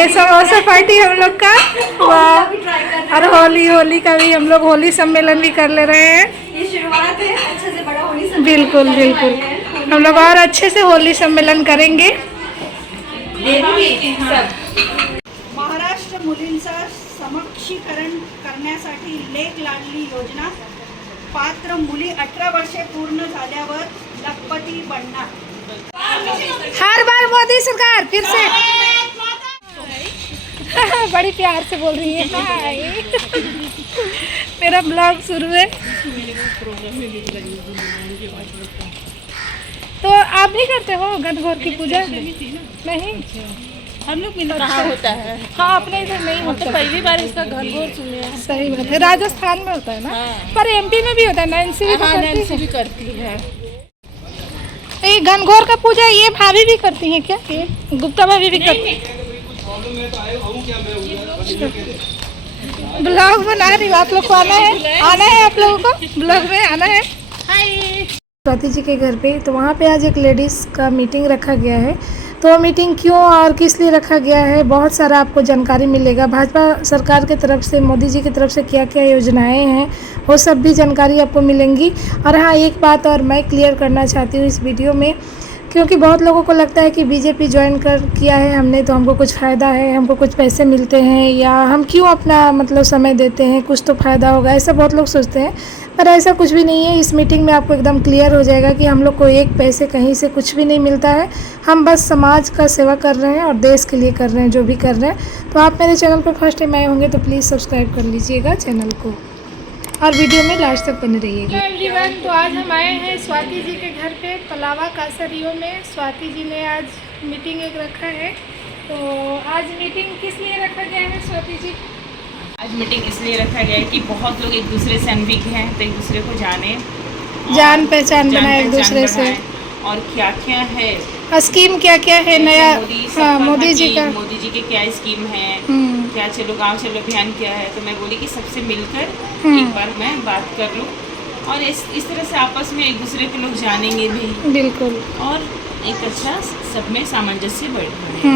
ये समोसा पार्टी हम लोग का। वाह। और होली का भी हम लोग होली सम्मेलन भी कर ले रहे हैं। ये शुरुआत है, अच्छे से बड़ा होली सम्मेलन। बिल्कुल बिल्कुल, हम लोग और अच्छे से होली सम्मेलन करेंगे। महाराष्ट्र मुलींचं सक्षमीकरण करण्यासाठी लेक लाडली योजना, पात्र मुली 18 वर्षे पूर्ण झाल्यावर लखपती बनणार। हर बार मोदी सरकार फिर से बड़ी प्यार से बोल रही है हाय। मेरा ब्लॉग शुरू है। तो आप नहीं करते हो गणगौर की पूजा? नहीं, हम लोग में कहाँ होता है। हाँ अपने इधर नहीं होता। तो पहली बार इसका गणगौर सुने हैं। सही बात है, राजस्थान में होता है ना। हाँ। पर एमपी में भी होता है, नैन्सी भी तो करती है। नैन्सी भी करती है। ये गणगौर का पूजा ये भाभी भी करती हैं क्या? ये गुप्ता भाभी भी करती हैं। ब्लॉग बना रही हूँ, आप लोग को आना है आप लोगों को ब्लॉग में आना है। स्वाति जी के घर पे, तो वहाँ पे आज एक लेडीज़ का मीटिंग रखा गया है। तो मीटिंग क्यों और किस लिए रखा गया है, बहुत सारा आपको जानकारी मिलेगा। भाजपा सरकार के तरफ से, मोदी जी की तरफ से क्या क्या योजनाएं हैं, वो सब भी जानकारी आपको मिलेंगी। और हाँ, एक बात और मैं क्लियर करना चाहती हूँ इस वीडियो में, क्योंकि बहुत लोगों को लगता है कि बीजेपी ज्वाइन किया है हमने तो हमको कुछ फ़ायदा है, हमको कुछ पैसे मिलते हैं, या हम क्यों अपना मतलब समय देते हैं, कुछ तो फ़ायदा होगा, ऐसा बहुत लोग सोचते हैं। पर ऐसा कुछ भी नहीं है। इस मीटिंग में आपको एकदम क्लियर हो जाएगा कि हम लोग को एक पैसे कहीं से कुछ भी नहीं मिलता है। हम बस समाज का सेवा कर रहे हैं और देश के लिए कर रहे हैं जो भी कर रहे हैं। तो आप मेरे चैनल पर फर्स्ट टाइम आए होंगे तो प्लीज़ सब्सक्राइब कर लीजिएगा चैनल को, और वीडियो में लास्ट तक बने रहिएगा। हेलो एवरीवन, तो आज हम आए हैं स्वाति जी के घर पे पलावा कासरियो में। स्वाति जी ने आज मीटिंग एक रखा है। तो आज मीटिंग किस लिए रखा गया है स्वाति जी? आज मीटिंग इसलिए रखा गया है कि बहुत लोग एक दूसरे से अनभिज्ञ हैं, तो एक दूसरे को जाने, जान पहचान बनाए एक दूसरे से, और क्या क्या है स्कीम क्या क्या है नया। हाँ, मोदी जी के क्या स्कीम है, क्या चलो गांव चलो अभियान क्या है। तो मैं बोली कि सबसे मिलकर एक बार मैं बात कर लूँ, और इस तरह से आपस में एक दूसरे के लोग जानेंगे भी। बिल्कुल। और एक अच्छा सब में सामंजस्य बढ़ेगा।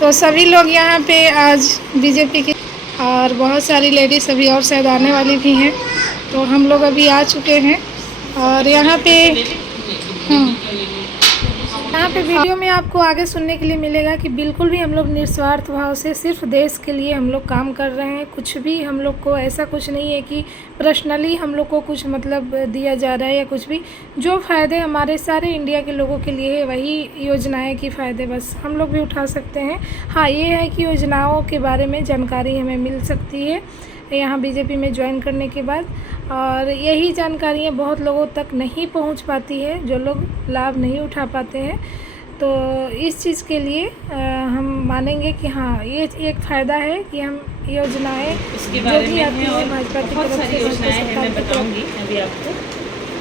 तो सभी लोग यहाँ पे आज बीजेपी की, और बहुत सारी लेडीज अभी और शायद आने वाली भी हैं। तो हम लोग अभी आ चुके हैं, और यहाँ पे वीडियो में आपको आगे सुनने के लिए मिलेगा कि बिल्कुल भी हम लोग निस्वार्थ भाव से सिर्फ देश के लिए हम लोग काम कर रहे हैं। कुछ भी हम लोग को ऐसा कुछ नहीं है कि पर्सनली हम लोग को कुछ मतलब दिया जा रहा है या कुछ भी। जो फ़ायदे हमारे सारे इंडिया के लोगों के लिए है, वही योजनाएं की फ़ायदे बस हम लोग भी उठा सकते हैं। हाँ, ये है कि योजनाओं के बारे में जानकारी हमें मिल सकती है यहाँ बीजेपी में ज्वाइन करने के बाद, और यही जानकारियाँ बहुत लोगों तक नहीं पहुँच पाती है, जो लोग लाभ नहीं उठा पाते हैं। तो इस चीज़ के लिए हम मानेंगे कि हाँ, ये एक फ़ायदा है कि हम योजनाएं जो भी आती है भाजपा की तरफ से, योजनाएं हैं, मैं बताऊंगी अभी आपको।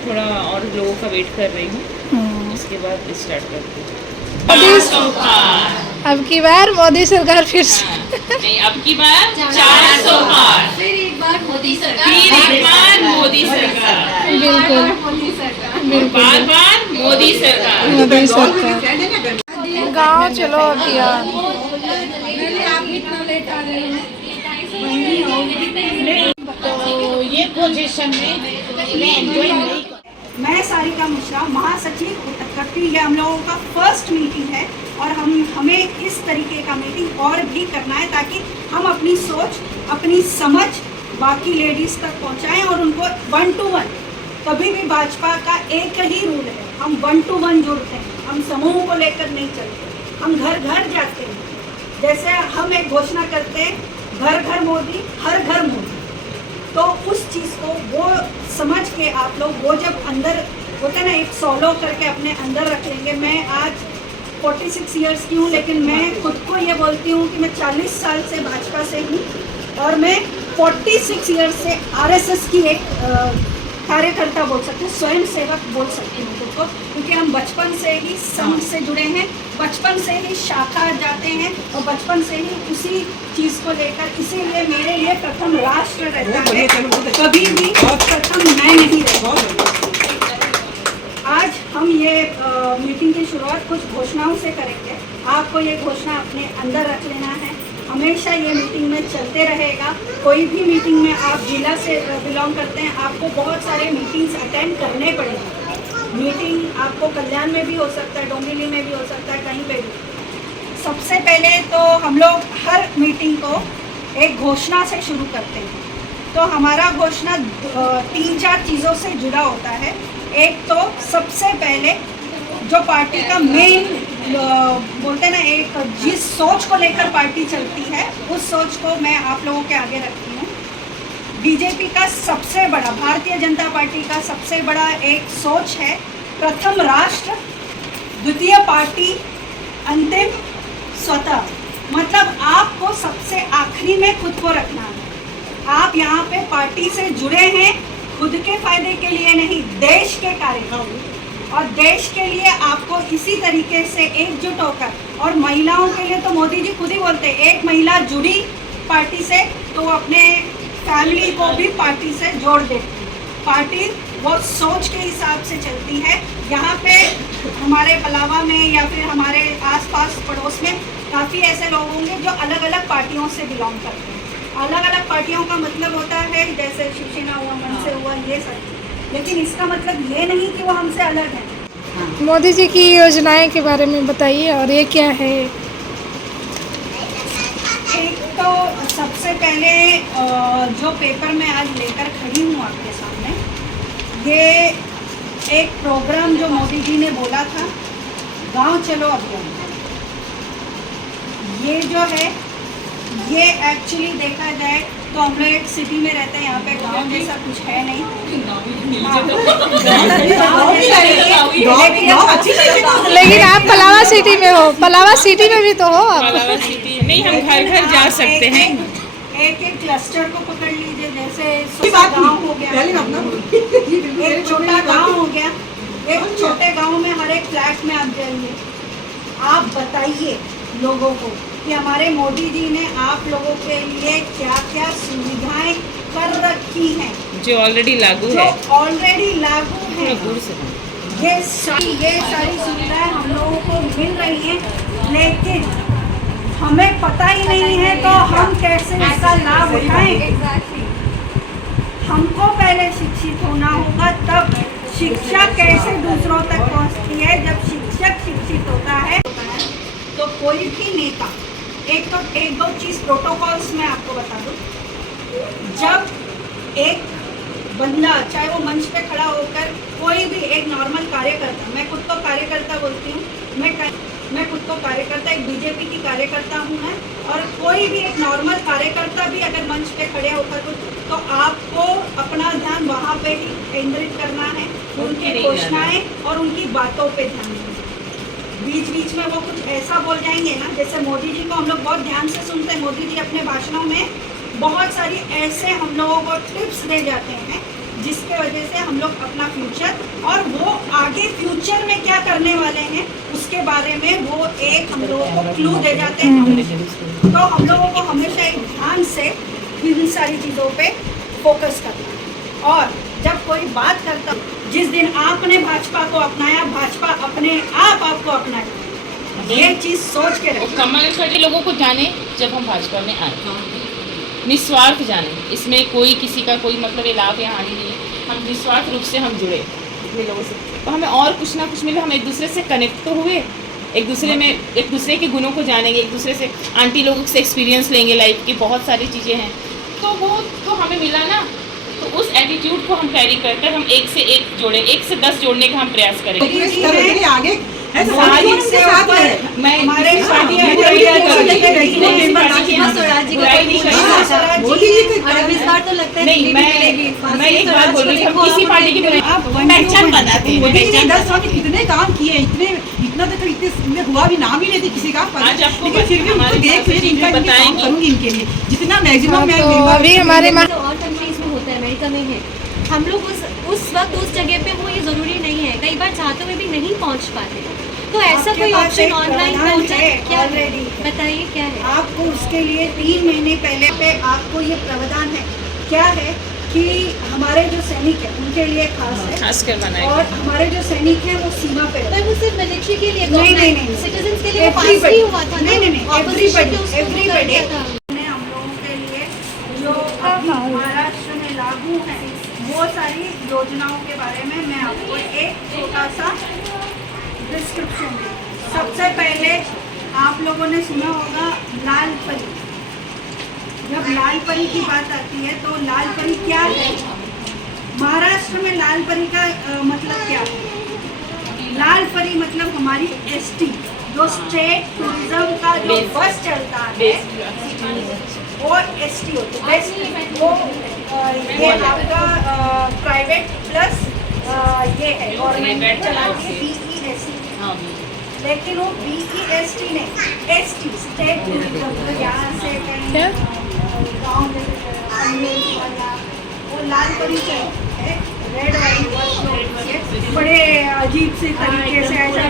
थोड़ा और लोगों का वेट कर रही हूँ, उसके बाद स्टार्ट करती हूँ। अब की बार मोदी सरकार फिर से नहीं, अब की बार 400 पार, फिर एक बार मोदी सरकार, फिर एक बार मोदी सरकार, बिल्कुल बार बार मोदी सरकार। मोदी सरकार। गाँव चलो अभियान। तो ये पोजीशन में मैं एंजॉय नहीं। मैं सारिका मिश्रा, महासचिव उत्तरकट्टी। ये हम लोगों का फर्स्ट मीटिंग है, और हमें इस तरीके का मीटिंग और भी करना है ताकि हम अपनी सोच, अपनी समझ बाकी लेडीज़ तक पहुंचाएं, और उनको 1 to 1। कभी भी भाजपा का एक ही रूल है, हम 1 to 1 जुड़ते हैं, हम समूह को लेकर नहीं चलते, हम घर घर जाते हैं। जैसे हम एक घोषणा करते हैं, घर घर मोदी, हर घर मोदी। तो उस चीज़ को वो समझ के आप लोग, वो जब अंदर होता है ना, एक सोलो करके अपने अंदर रख लेंगे। मैं आज 46 ईयर्स की हूँ, लेकिन मैं खुद को ये बोलती हूँ कि मैं 40 साल से भाजपा से हूँ, और मैं 46 ईयर्स से आरएसएस की एक कार्यकर्ता बोल सकती हूँ, स्वयं सेवक बोल सकती हूँ खुद को, क्योंकि हम बचपन से ही संघ से जुड़े हैं, बचपन से ही शाखा जाते हैं, और बचपन से ही उसी चीज़ को लेकर, इसीलिए मेरे लिए प्रथम राष्ट्र रहता है, कभी भी प्रथम मैं नहीं रहती। आज हम ये मीटिंग की शुरुआत कुछ घोषणाओं से करेंगे। आपको ये घोषणा अपने अंदर रख लेना है। हमेशा ये मीटिंग में चलते रहेगा। कोई भी मीटिंग में आप जिला से बिलोंग करते हैं, आपको बहुत सारे मीटिंग्स अटेंड करने पड़ेंगे। मीटिंग आपको कल्याण में भी हो सकता है, डोंबिवली में भी हो सकता है, कहीं पे भी। सबसे पहले तो हम लोग हर मीटिंग को एक घोषणा से शुरू करते हैं। तो हमारा घोषणा 3-4 चीज़ों से जुड़ा होता है। एक तो सबसे पहले जो पार्टी का मेन बोलते हैं ना, एक जिस सोच को लेकर पार्टी चलती है, उस सोच को मैं आप लोगों के आगे रखती हूँ। बीजेपी का सबसे बड़ा, भारतीय जनता पार्टी का सबसे बड़ा एक सोच है, प्रथम राष्ट्र, द्वितीय पार्टी, अंतिम स्वतः। मतलब आपको सबसे आखिरी में खुद को रखना है। आप यहाँ पे पार्टी से जुड़े हैं खुद के फायदे के लिए नहीं, देश के कार्य, और देश के लिए आपको इसी तरीके से एकजुट होकर, और महिलाओं के लिए तो मोदी जी खुद ही बोलते हैं, एक महिला जुड़ी पार्टी से तो अपने फैमिली को भी पार्टी से जोड़ देती है। पार्टी वो सोच के हिसाब से चलती है। यहाँ पे हमारे पलावा में या फिर हमारे आसपास पड़ोस में काफ़ी ऐसे लोग होंगे जो अलग अलग पार्टियों से बिलोंग करते हैं। अलग अलग पार्टियों का मतलब होता है जैसे शिवसेना हुआ, मनसे हुआ, ये सब, लेकिन इसका मतलब ये नहीं कि वो हमसे अलग है। मोदी जी की योजनाएं के बारे में बताइए, और ये क्या है? एक तो सबसे पहले जो पेपर मैं आज लेकर खड़ी हूँ आपके सामने, ये एक प्रोग्राम जो मोदी जी ने बोला था, गांव चलो अभियान। ये जो है, ये एक्चुअली देखा जाए तो हम लोग एक सिटी में रहते हैं, यहाँ पे गांव जैसा कुछ है नहीं। लेकिन आप पलावा सिटी में हो, पलावा सिटी में भी तो हो आप। पलावा सिटी नहीं, हम घर घर जा सकते हैं। एक एक क्लस्टर को पकड़ लीजिए, जैसे गांव हो गया, एक छोटा गांव हो गया। एक छोटे गांव में हर एक फ्लैट में आप जाइए, आप बताइए लोगों को कि हमारे मोदी जी ने आप लोगों के लिए क्या क्या सुविधाएं कर रखी हैं, जो ऑलरेडी लागू है, ये सारी सुविधाएं हम लोगों को मिल रही हैं, लेकिन हमें पता ही नहीं है तो हम कैसे इसका लाभ उठाएं। हमको पहले शिक्षित होना होगा, तब शिक्षा कैसे दूसरों तक पहुंचती है। जब शिक्षक शिक्षित होता है तो कोई भी नेता, एक दो चीज प्रोटोकॉल्स में आपको बता दूं। जब एक बंदा, चाहे वो मंच पे खड़ा होकर, कोई भी एक नॉर्मल कार्यकर्ता, मैं खुद को कार्यकर्ता बोलती हूँ, मैं खुद को कार्यकर्ता, एक बीजेपी की कार्यकर्ता हूँ मैं, और कोई भी एक नॉर्मल कार्यकर्ता भी अगर मंच पे खड़े होकर तो आपको अपना ध्यान वहाँ पे ही केंद्रित करना है, उनकी घोषणाएं और उनकी बातों पे ध्यान देना। बीच बीच में वो कुछ ऐसा बोल जाएंगे ना, जैसे मोदी जी को हम लोग बहुत ध्यान से सुनते हैं। मोदी जी अपने भाषणों में बहुत सारी ऐसे हम लोगों को टिप्स दे जाते हैं, जिसके वजह से हम लोग अपना फ्यूचर, और वो आगे फ्यूचर में क्या करने वाले हैं उसके बारे में वो एक हम लोगों को क्लू दे जाते हैं। तो हम लोगों को हमेशा एक ध्यान से इन सारी चीज़ों पे फोकस करना है। और जब कोई बात करता, जिस दिन आपने भाजपा को अपनाया, भाजपा अपने आप आपको अपनाए, ये चीज़ सोच के रखें। कमल खड़े लोगों को जाने, जब हम भाजपा में आए निस्वार्थ जाने, इसमें कोई किसी का कोई मतलब लाभ या हानि नहीं है। हम निस्वार्थ रूप से हम जुड़े इतने लोगों से, तो हमें और कुछ ना कुछ मिले। हम एक दूसरे से कनेक्ट तो हुए, एक दूसरे के गुणों को जानेंगे, एक दूसरे से आंटी लोगों से एक्सपीरियंस लेंगे, लाइफ की बहुत सारी चीज़ें हैं, तो वो तो हमें मिला ना। तो उस एटीट्यूड को हम कैरी करकर हम एक से एक जोड़े, 1 से 10 जोड़ने का हम प्रयास करेंगे। आगे किसी पार्टी की पहचान बनाते हैं। कितने काम किए, इतना तो इतने हुआ भी, नाम ही लेते किसी का। आज आपको फिर भी उनको देख बताएंगे इनके लिए जितना मैक्सिमम अभी हमारे और कंट्रीज में होता है, अमेरिका में है। हम लोग उस वक्त उस जगह पे हो, ये ज़रूरी नहीं है। कई बार चाहते हुए भी नहीं पहुंच पाते, तो ऐसा कोई ऑप्शन ऑनलाइन क्या बताइए, क्या है? आपको उसके लिए 3 महीने पहले पे आपको ये प्रावधान है। क्या है कि हमारे जो सैनिक हैं उनके लिए खास है, खासकर बनाए और हमारे जो सैनिक हैं वो सीमा पे पर वो सिर्फ मिलिट्री के लिए नहीं सिटीजन्स के लिए वो पास नहीं हुआ था ना। एवरीबडी एवरीबडी हम लोगों के लिए जो अभी महाराष्ट्र में लागू है वो सारी योजनाओं के बारे में मैं आपको एक छोटा सा डिस्क्रिप्शन दूँ। सबसे पहले आप लोगों ने सुना होगा लाल परी। जब लाल परी की बात आती है तो लाल परी क्या है? महाराष्ट्र में लाल परी का मतलब क्या है? लाल परी मतलब हमारी एसटी, जो स्टेट टूरिज्म का जो बस चलता है वो एसटी होती है। वो ये आपका प्राइवेट प्लस ये है गवर्नमेंट चलाती है BEST, लेकिन वो BEST नहीं, एसटी स्टेट टूरिज्म। यहाँ से कहीं गाँव में वो लाल परी है, रेड वाली बस बड़े अजीब से तरीके से ऐसा।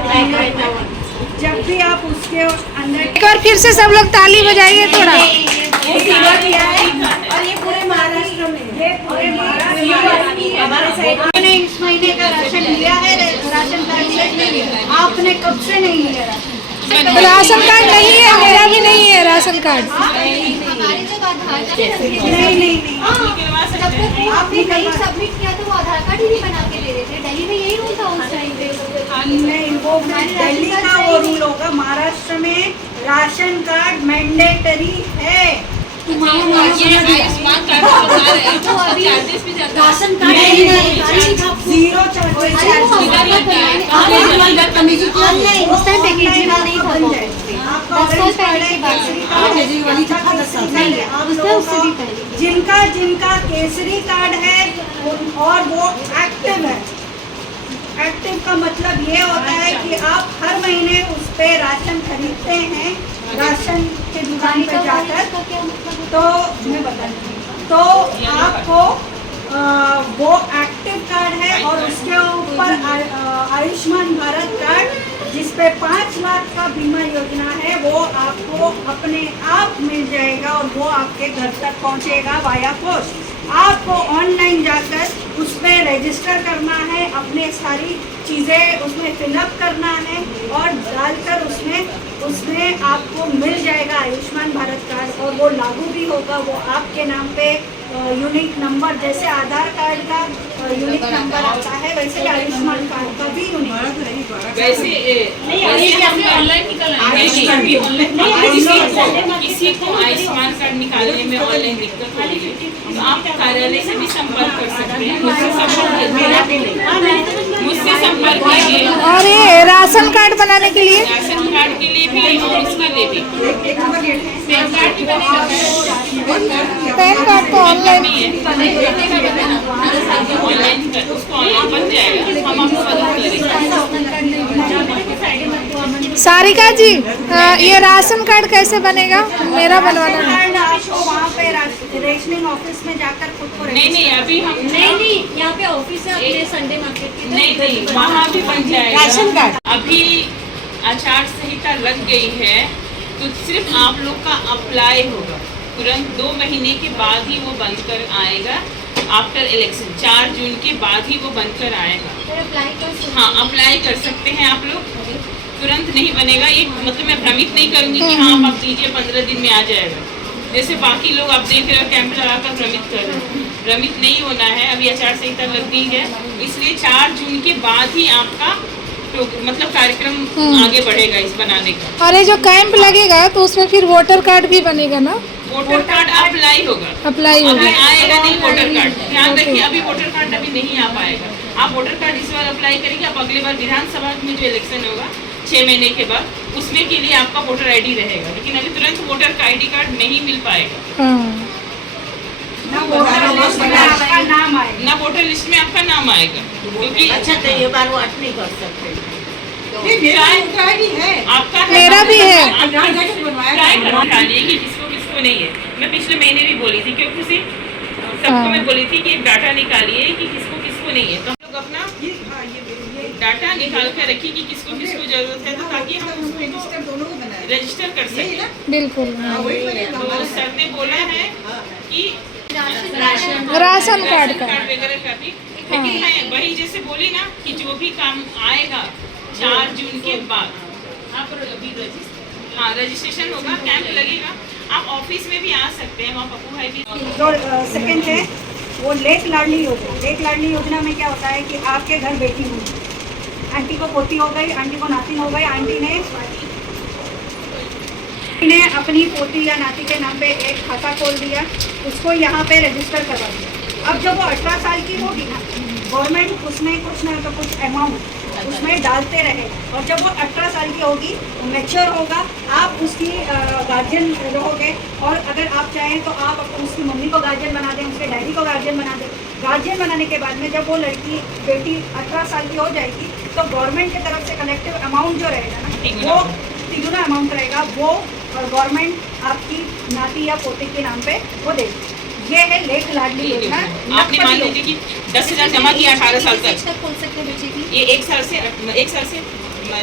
जब भी आप उसके अंदर एक बार फिर से सब लोग ताली बजाइए थोड़ा। ये सीमा किया है, और ये पूरे महाराष्ट्र में, ये पूरे महाराष्ट्र में हमारे साइड में इस महीने का राशन लिया है। राशन कार्ड से आपने कब से नहीं लिया राशन कार्ड नहीं है, मेरा भी नहीं है राशन कार्ड। हमारे जब आधार कार्ड नहीं आपने कहीं सबमिट किया तो वो आधार कार्ड ही नहीं बना के दे रहे थे। दिल्ली में यही रूल था उस टाइम पे। नहीं, वो दिल्ली का वो रूल होगा। महाराष्ट्र में राशन कार्ड मैंडेटरी है। आयुष्मान कार्ड बता रहे हैं तो अभी चार्जेस भी ज्यादा राशन कार्ड जीरो चार्जेस। उस टाइम केजरीवाल नहीं था। 10 साल पहले की बात है। उससे भी पहले जिनका केसरी कार्ड है और वो एक्टिव है। एक्टिव का मतलब ये होता है कि आप हर महीने उस पे राशन खरीदते हैं, राशन के दुकान पे जाकर, तो मैं बताती हूँ, तो आपको वो एक्टिव कार्ड है और उसके ऊपर आयुष्मान भारत कार्ड जिस पे 5 लाख का बीमा योजना है वो आपको अपने आप मिल जाएगा और वो आपके घर तक पहुंचेगा वाया पोस्ट। आपको ऑनलाइन जाकर उसमें रजिस्टर करना है, अपने सारी चीज़ें उसमें फिलअप करना है और डालकर उसमें आपको मिल जाएगा आयुष्मान भारत कार्ड, और वो लागू भी होगा। वो आपके नाम पे यूनिक नंबर, जैसे आधार कार्ड का यूनिक नंबर आता है वैसे आयुष्मान कार्ड का भी यूनिक। वैसे ऑनलाइन किसी को आयुष्मान कार्ड निकालने में ऑनलाइन दिक्कत होती है तो आप कार्यालय से भी संपर्क कर सकते हैं। मुझसे संपर्क कीजिए। और ये राशन कार्ड बनाने के लिए, राशन कार्ड के लिए भी और इसके लिए भी पैन कार्ड भी बनेगा। पैन कार्ड तो ऑनलाइन नहीं है, ऑनलाइन उसको ऑनलाइन बन जाएगा, हम आपको मदद करेंगे। सारिका जी, ये राशन कार्ड कैसे बनेगा? मेरा बनवाना है। कार्ड आपको वहाँ पे रेशनिंग ऑफिस में जाकर खुद को नहीं अभी हम नहीं यहाँ पे ऑफिस है अपने संडे मार्केट के। नहीं वहाँ भी बन जाएगा राशन कार्ड। अभी आचार संहिता लग गई है तो सिर्फ आप लोग का अप्लाई होगा, तुरंत 2 महीने के बाद ही वो बनकर आएगा। आफ्टर इलेक्शन 4 जून के बाद ही वो बनकर आएगा। हाँ, अप्लाई कर सकते हैं आप लोग, तुरंत नहीं बनेगा। ये मतलब मैं भ्रमित नहीं करूँगी कि हाँ आप दीजिए 15 दिन में आ जाएगा, जैसे बाकी लोग आप देख रहे हो कैंप लगाकर भ्रमित कर रहे हैं। भ्रमित नहीं होना है, अभी आचार संहिता लग गई है, इसलिए 4 जून के बाद ही आपका मतलब कार्यक्रम आगे बढ़ेगा इस बनाने का। और ये जो कैंप लगेगा तो उसमें फिर वोटर कार्ड भी बनेगा ना? वोटर कार्ड अप्लाई होगा, अप्लाई अभी होगा। आएगा नहीं वोटर कार्ड। ध्यान रखिए, अभी वोटर कार्ड अभी नहीं आ पाएगा। आप वोटर कार्ड इस बार अप्लाई करेंगे, आप अगले बार विधानसभा में जो इलेक्शन होगा 6 महीने के बाद, उसमें के लिए आपका वोटर ID रहेगा, लेकिन अभी तुरंत वोटर ID कार्ड नहीं मिल पाएगा। हाँ। ना वोटर लिस्ट में आपका नाम आएगा, ना वोटर लिस्ट में आपका नाम आएगा, क्योंकि अच्छा तो ये बार वो अट नहीं कर सकते। है आपका है, मेरा भी है। ट्राई करिए कि किसको नहीं है। मैं पिछले महीने भी बोली थी, क्योंकि सबको मैं बोली थी कि डाटा निकालिए कि किसको नहीं है, तो हम लोग अपना डाटा निकाल कर रखिए कि किसको जरूरत है, तो ताकि हम उसको रजिस्टर कर सकें। बिल्कुल। तो सर ने बोला है कि राशन कार्ड का। वगैरह का भी, लेकिन मैं वही जैसे बोली ना कि जो भी काम आएगा 4 जून के बाद आप अभी रजिस्ट्रेशन होगा, कैंप लगेगा, आप ऑफिस में भी आ सकते हैं, वहाँ पप्पू भाई भी। जो सेकंड है वो लेक लाडली योजना। लेक लाडली योजना में क्या होता है कि आपके घर बेटी हुई, आंटी को पोती हो गई, आंटी को नाती हो गई, आंटी ने अपनी पोती या नाती के नाम पे एक खाता खोल दिया, उसको यहाँ पे रजिस्टर करवा दिया। अब जब वो 18 साल की होगी ना, गवर्नमेंट उसमें कुछ ना तो कुछ अमाउंट उसमें डालते रहे, और जब वो 18 साल की होगी, मैच्योर होगा, आप उसकी गार्जियन रहोगे, और अगर आप चाहें तो आप उसकी मम्मी को गार्जियन बना दें, उसके डैडी को गार्जियन बना दें। गार्जियन बनाने के बाद में जब वो लड़की बेटी 18 साल की हो जाएगी, तो गवर्नमेंट की तरफ से कलेक्टिव अमाउंट जो रहेगा ना, वो तिगुना अमाउंट रहेगा, वो गवर्नमेंट आपकी नाती या पोते के नाम पे वो देगी। ये है लेक लाडली योजना। आपने मान लीजिए कि 10,000 जमा किया 18 साल तक, खोल सकते हैं बच्चे की, ये 1 साल से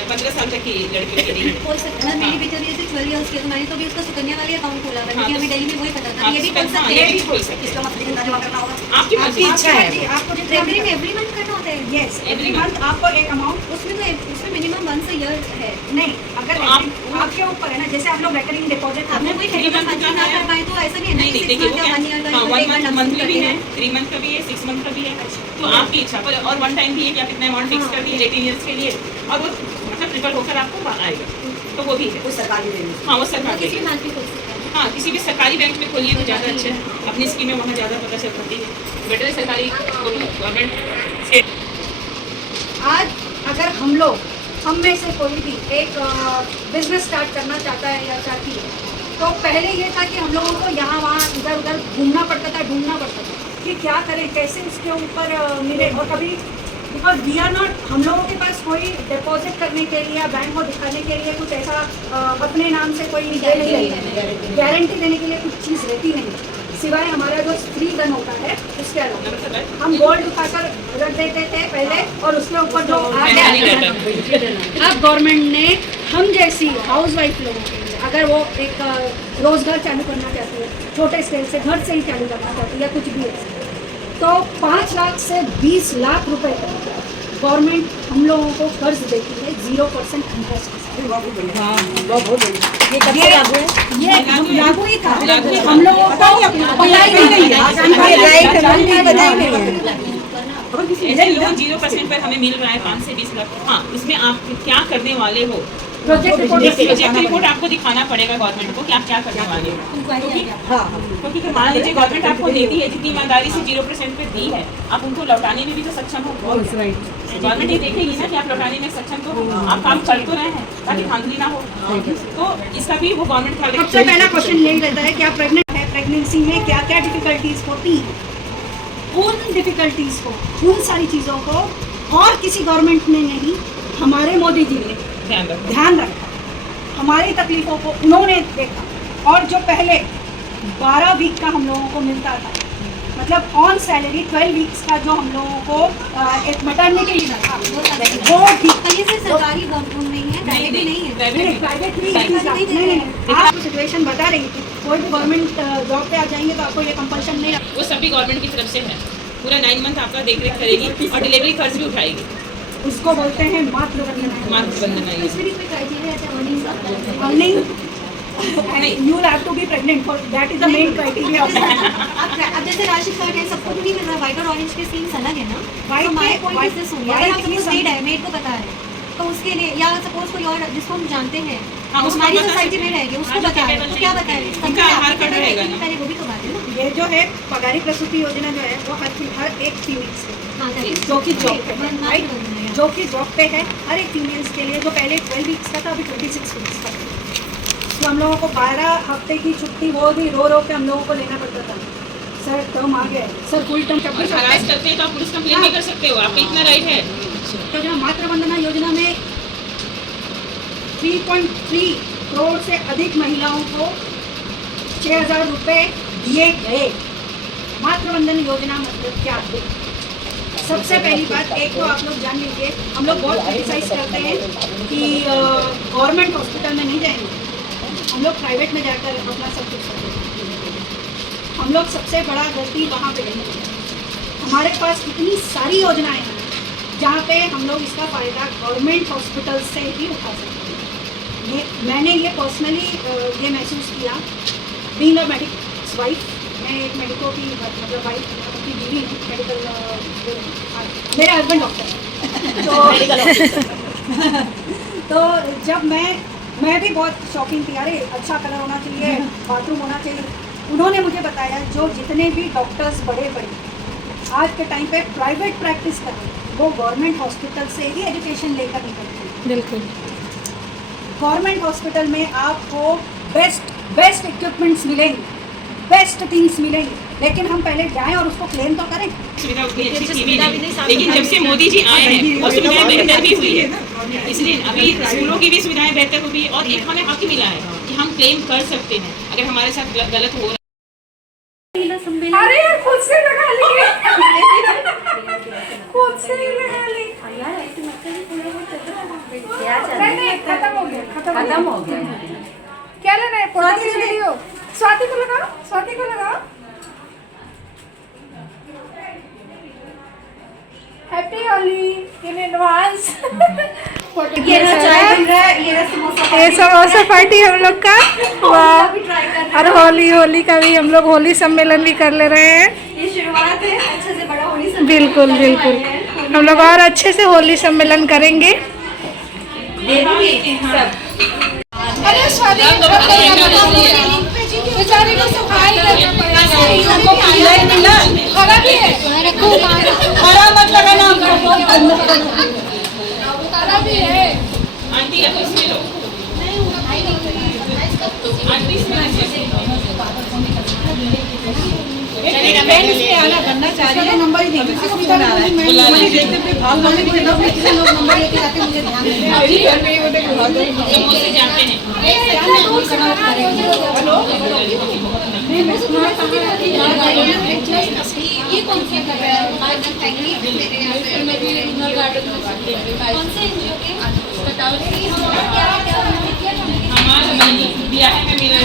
15 साल तक की लड़कियों के लिए खोल सकते हैं। मेरी बेटी भी ऐसे 12 इयर्स की, मैंने तो भी उसका सुकन्या वाली अकाउंट खोला है, क्योंकि हमें डेली में वही पता था। ये भी खोल सकते ये हैं, भी खोल सकते हैं। इसका मतलब कितना जमा करना होगा? आपकी मर्जी, इच्छा है, आपको जितना रेगुलर में एवरी मंथ करना होता है। यस, एवरी मंथ आपको एक अमाउंट, उसमें मिनिमम वंस अ ईयर है। नहीं, अगर आपके ऊपर है ना, जैसे आप लोग रिकरिंग डिपॉजिट आपने कोई रेगुलर मंथ ना कर पाए तो ऐसा नहीं है नहीं, ना, देखिए 6 मंथ या 1 ईयर का 1 मंथ मंथली भी है, है। 3 मंथ का भी है, 6 मंथ का भी है, तो आपकी इच्छा पर। और 1 टाइम भी है कि आप इतना अमाउंट फिक्स कर दिए 18 ईयर्स के लिए, और वो मतलब ट्रिपल होकर आपको आएगा, तो वो भी है। वो सरकारी देंगे। हाँ, वो सरकार किसी देगी। मंथ भी खोल सकते हैं। हाँ, किसी भी सरकारी बैंक में खोलिए तो ज़्यादा अच्छा है, अपनी स्कीमें वहाँ ज़्यादा पता चल पाती है। बेटर है सरकारी गवर्नमेंट से। आज अगर हम में से कोई भी एक बिजनेस स्टार्ट करना चाहता है या चाहती है, तो पहले ये था कि हम लोगों को यहाँ वहाँ इधर उधर घूमना पड़ता था, ढूंढना पड़ता था कि क्या करें, कैसे उसके ऊपर मिले। और कभी बिकॉज वी आर नॉट, हम लोगों के पास कोई डिपॉजिट करने के लिए या बैंक को दिखाने के लिए कुछ ऐसा अपने नाम से कोई गारंटी देने के लिए कुछ चीज़ रहती नहीं, सिवाय हमारा जो स्त्री धन होता है उसके अलावा। हम गोल्ड उठाकर रख देते थे पहले, और उसके ऊपर जो अब गवर्नमेंट ने हम जैसी हाउसवाइफ लोगों के लिए, अगर वो एक रोजगार चालू करना चाहती है, छोटे स्केल से घर से ही चालू करना चाहती है या कुछ भी है, तो 5 लाख से 20 लाख रुपए तक गवर्नमेंट हम लोगों को कर्ज देती है 0% इंटरेस्ट। ये लागू ही था, हम लोगों को बताई नहीं ऐसे लोन 0% पर हमें मिल रहा है 5 से 20 लाख। हाँ, उसमें आप क्या करने वाले हो, प्रोजेक्ट प्रोजेक्ट रिपोर्ट आपको दिखाना पड़ेगा गवर्नमेंट को कि आप क्या करने वाले हो। क्योंकि मान लीजिए गवर्नमेंट आपको देती है, जितनी ईमानदारी से 0% पे दी है, आप उनको लौटाने में भी तो सक्षम हो। गवर्नमेंट ये देखेगी ना कि आप लौटाने में सक्षम तो हो, आप काम कर तो रहे हैं ताकि धांधली ना हो, तो इसका भी वो गवर्नमेंट का। सबसे पहला क्वेश्चन यही रहता है कि आप प्रेग्नेंट है, प्रेगनेंसी में क्या क्या डिफिकल्टीज होती हैं, उन डिफिकल्टीज को, उन सारी चीज़ों को और किसी गवर्नमेंट ने नहीं, हमारे मोदी जी ने ध्यान रखा, हमारी तकलीफों को उन्होंने देखा। और जो पहले 12 वीक का हम लोगों को मिलता था, मतलब ऑन सैलरी 12 वीक्स का जो हम लोगों को एक मैटरनिटी था, वो भी कहीं से सरकारी गवर्नमेंट नहीं है, प्राइवेट भी नहीं है। प्राइवेट आपको सिचुएशन बता रही थी, कोई भी गवर्नमेंट जॉब पे आ जाएंगे तो आपको ये कंपल्शन नहीं, वो सभी गवर्नमेंट की तरफ से है, पूरा 9 मंथ आपका देख रेख करेगी और डिलीवरी खर्च भी उठाएगी। उसको बोलते हैं मातृ वंदना। इसमें भी कोई क्राइटेरिया है अर्निंग का? Earning you have to be pregnant for that is the main criteria. अब जैसे राशन कार्ड है, सबको तो नहीं मिल रहा, व्हाइट और ऑरेंज के स्कीम्स अलग है ना। White हमारे के- कोई white- बिजनेस होंगे, white अगर हम की सपोज some- मेड है, मेड को बता रहे हैं, तो उसके लिए, या सपोज कोई और जिसको हम जानते हैं, हाँ, उसको हमारी बता सोसाइटी सकते में हैं। रहेगी, उसको हाँ, जो बता रहे हैं, capable तो क्या नहीं बता रहे हैं? उनका आधार कार्ड रहेगा ना। पहले वो भी तो बात है ना। ये जो है पगारी प्रसूति योजना जो है वो हर एक फीमेल्स के, हाँ, जो कि जॉब पे है, मातृ राइट, वंदना है। जो कि जॉब पे है, हर एक फीमेल्स के लिए, जो पहले 12 वीक्स का था अभी 26 वीक्स का। तो हम लोगों को 12 हफ्ते की छुट्टी वो भी रो रो के हम लोगों को लेना पड़ता था। सर टर्म आ गया, सर फुल टर्म और हरास करते हैं तो आप पुलिस कंप्लेन भी कर सकते हो, आपका इतना राइट है। तो जो मातृ वंदना योजना में 3.3 करोड़ से अधिक महिलाओं को 6,000 रुपये दिए गए। मातृ वंदन योजना मतलब क्या है? सबसे पहली बात, एक तो आप लोग जान लीजिए, हम लोग बहुत क्रिटिसाइज करते हैं कि गवर्नमेंट हॉस्पिटल में नहीं जाएंगे, हम लोग प्राइवेट में जाकर अपना सब कुछ करते हैं। हम लोग सबसे बड़ा गलती वहाँ पे नहीं किया। हमारे पास इतनी सारी योजनाएं हैं जहाँ पे हम लोग इसका फ़ायदा गवर्नमेंट हॉस्पिटल से ही उठा सकते हैं। मैंने ये पर्सनली ये महसूस किया, बीइंग अ मेडिक्स वाइफ, मैं एक मेडिको की मतलब वाइफ अपनी बीवी हूँ, मेडिकल मेरे हस्बैंड डॉक्टर हैं तो जब मैं भी बहुत शौकीन थी, अरे अच्छा कलर होना चाहिए, बाथरूम होना चाहिए। उन्होंने मुझे बताया जो जितने भी डॉक्टर्स बड़े आज के टाइम पे प्राइवेट प्रैक्टिस कर रहे हैं वो गवर्नमेंट हॉस्पिटल से ही एजुकेशन लेकर निकलते हैं। बिल्कुल। गवर्नमेंट हॉस्पिटल में आपको बेस्ट इक्विपमेंट्स मिलेंगे, बेस्ट थिंग्स मिलेंगे, लेकिन हम पहले जाएं और उसको क्लेम तो करें। सुविधा उतनी अच्छी थी भी नहीं, लेकिन जब से मोदी जी आए हैं और सुविधाएं बेहतर भी हुई है, इसलिए अभी स्कूलों की भी सुविधाएं बेहतर हुई है। और एक हमें हक मिला है कि हम क्लेम कर सकते हैं अगर हमारे साथ गलत हो रहा है। अरे यार खुद से लगा लिए खुद से ही लगा ली नहीं, खत्म हो गया क्या लेना है? स्वाति की वीडियो, स्वाति को लगाओ हैप्पी होली इन एडवांस। ये समोसा पार्टी हम लोग का, वाह। और होली का भी हम लोग होली सम्मेलन भी कर ले रहे हैं। ये शुरुआत है, अच्छे से बड़ा होली सम्मेलन। बिल्कुल हम लोग और अच्छे से होली सम्मेलन करेंगे। अरे स्वाति बेचारे को सफाई करना पड़ेगा, हरा भी है, हरा मत लगाना, हरा भी है। आंटी या तो इसमें लो, आंटी इसमें चलेगा। मैं इसमें आना बनना चाह रही है, नंबर ही नहीं किसी को फोन आ रहा है, मुझे देखते हुए भाग भाग के लोग किसी लोग नंबर लेके जाते मुझे ध्यान नहीं है। अभी घर में वो देखो हम मुझसे जानते हैं। ये कौन सा कर रहा है? मैं भी रूरल गार्डन में कौन से एनजीओ के बताओ हमारा दिया है मेरा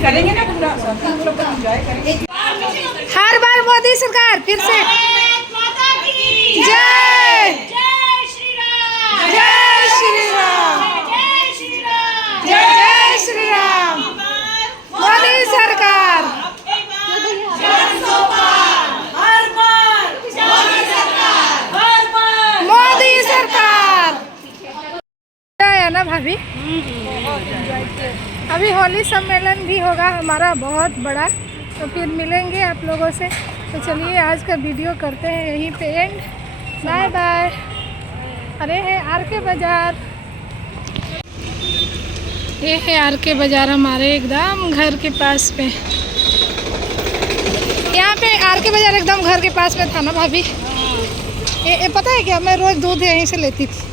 करेंगे ना पूरा एंजॉय करेंगे। हर बार मोदी सरकार फिर से जय जय श्री राम मोदी सरकार, मोदी सरकार है ना भाभी। अभी होली सम्मेलन भी होगा हमारा बहुत बड़ा, तो फिर मिलेंगे आप लोगों से। तो चलिए आज का वीडियो करते हैं यहीं पे एंड, बाय बाय। अरे है आर के बाज़ार, ये है आर के बाज़ार हमारे एकदम घर के पास में। यहाँ पे आर के बाज़ार एकदम घर के पास में था ना भाभी। ये पता है क्या, मैं रोज़ दूध यहीं से लेती थी।